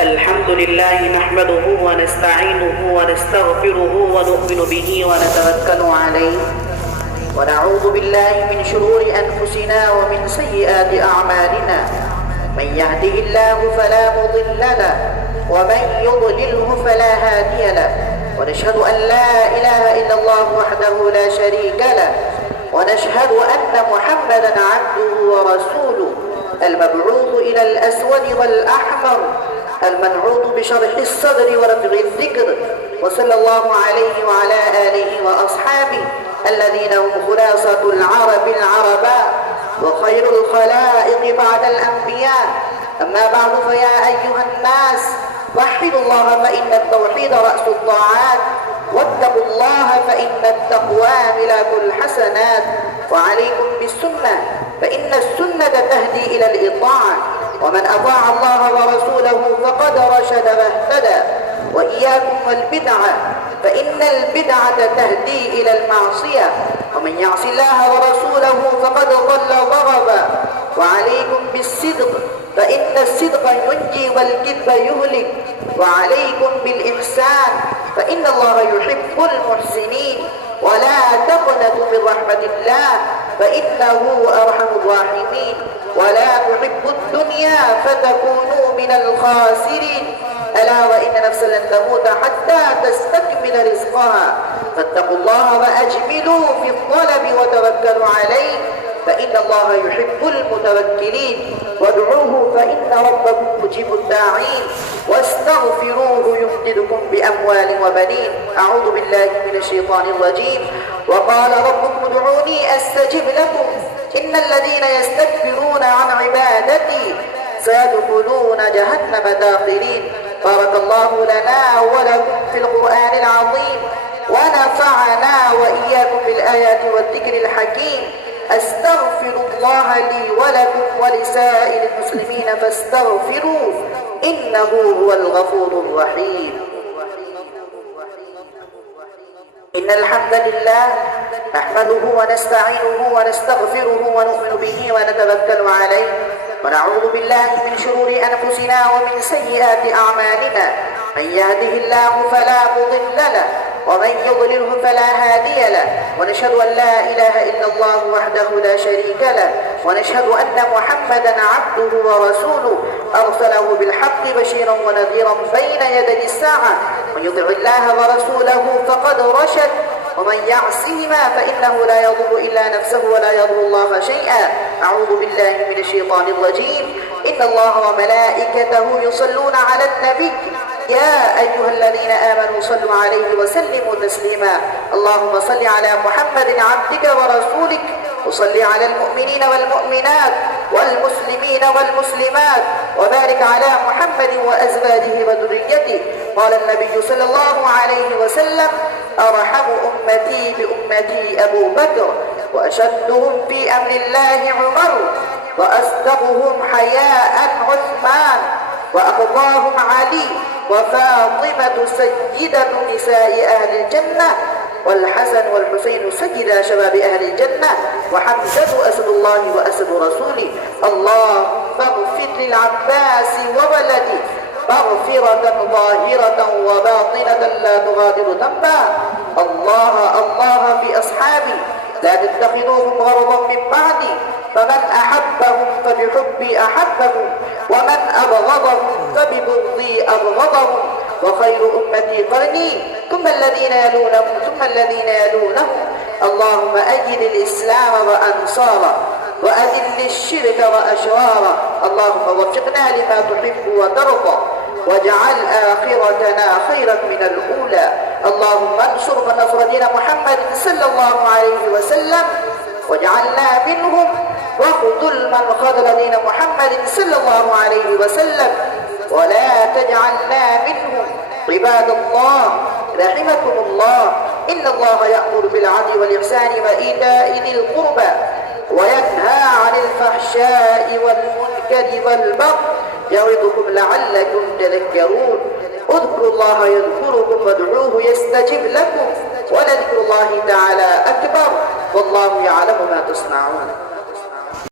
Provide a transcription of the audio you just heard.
الحمد لله نحمده ونستعينه ونستغفره ونؤمن به ونتوكل عليه ونعوذ بالله من شرور أنفسنا ومن سيئات أعمالنا. من يهده الله فلا مضل له ومن يضلله فلا هادي له، ونشهد أن لا إله إلا الله وحده لا شريك له، ونشهد أن محمدا عبده ورسوله المبعوث إلى الأسود والأحمر المنعوت بشرح الصدر ورفع الذكر، وصلى الله عليه وعلى آله وأصحابه الذين هم خلاصة العرب العرباء وخير الخلائق بعد الأنبياء. أما بعد، فيا أيها الناس وحدوا الله فإن التوحيد رأس الطاعات، واتقوا الله فإن التقوى ملاك الحسنات، وعليكم بالسنة فإن السنة تهدي إلى الإطاعة، ومن أطاع الله ورسوله فقد رشد واهتدى. وإياكم والبدعة فإن البدعة تهدي إلى المعصية، ومن يعص الله ورسوله فقد ضل ضربا. وعليكم بالصدق فإن الصدق ينجي والكذب يهلك. وعليكم بالإحسان فإن الله يحب المحسنين. ولا تقنطوا من رحمة الله فإنه أرحم الراحمين. ولا تحبوا الدنيا فتكونوا من الخاسرين. ألا وإن نفسا لن تموت حتى تستكمل رزقها، فاتقوا الله وأجملوا في الطلب وتوكلوا عليه فإن الله يحب المتوكلين. وادعوه فإن ربكم مجيب الداعين، واستغفروه يمددكم بأموال وبنين. أعوذ بالله من الشيطان الرجيم. وقال ربكم ادعوني أستجب لكم إن الذين يستكبرون عن عبادتي سيدخلون جهنم داخلين. بارك الله لنا ولكم في القرآن العظيم، ونفعنا وإياكم بالآيات والذكر الحكيم. أستغفر الله لي ولكم ولسائر المسلمين فاستغفروه إنه هو الغفور الرحيم. إن الحمد لله نحمده ونستعينه ونستغفره ونؤمن به ونتوكل عليه، ونعوذ بالله من شرور أنفسنا ومن سيئات أعمالنا. من يهده الله فلا مضل له ومن يضلله فلا هادي له، ونشهد أن لا إله إلا الله وحده لا شريك له، ونشهد أن محمدا عبده ورسوله أرسله بالحق بشيرا ونذيرا بين يدي الساعة. من يطع الله ورسوله فقد رشد، ومن يعصهما فإنه لا يضر إلا نفسه ولا يضر الله شيئا. أعوذ بالله من الشيطان الرجيم. إن الله وملائكته يصلون على النبي يا أيها الذين آمنوا صلوا عليه وسلموا تسليما. اللهم صل على محمد عبدك ورسولك، وصل على المؤمنين والمؤمنات والمسلمين والمسلمات، وبارك على محمد وأزواجه وذريته. قال النبي صلى الله عليه وسلم: أرحم أمتي بأمتي أبو بكر، وأشدهم في أمر الله عمر، وأصدقهم حياء عثمان، وأقضاهم علي، وفاطمة سيدة نساء أهل الجنة، والحسن والحسين سيدا شباب أهل الجنة، وحمزة أسد الله وأسد رسوله. اللهم اغفر للعباس وولده مغفرة ظاهرة وباطنة لا تغادر ذنبا. الله في أصحابي لا تتخذوهم غرضا من بعدي، فمن أحبهم فبحبي أحبهم، ومن أبغضهم فببغضي أبغضهم. وخير أمتي قرني ثم الذين يلونهم ثم الذين يلونهم. اللهم أيد الإسلام وأنصاره، وأذل الشرك وأشراره. اللهم وفقنا لما تحب وترضى، واجعل آخرتنا خيرا من الأولى. اللهم انصر من نصر دين محمد صلى الله عليه وسلم واجعلنا منهم، وخذل من خذل دين محمد صلى الله عليه وسلم ولا تجعلنا منهم. عباد الله رحمكم الله، إن الله يأمر بالعدل والإحسان وإيتاء ذي القربى، وينهى عن الفحشاء والمنكر والبغي، يعظكم لعلكم تذكرون. اذكروا الله يذكركم وادعوه يستجب لكم، ولذكر الله تعالى أكبر، والله يعلم ما تصنعون.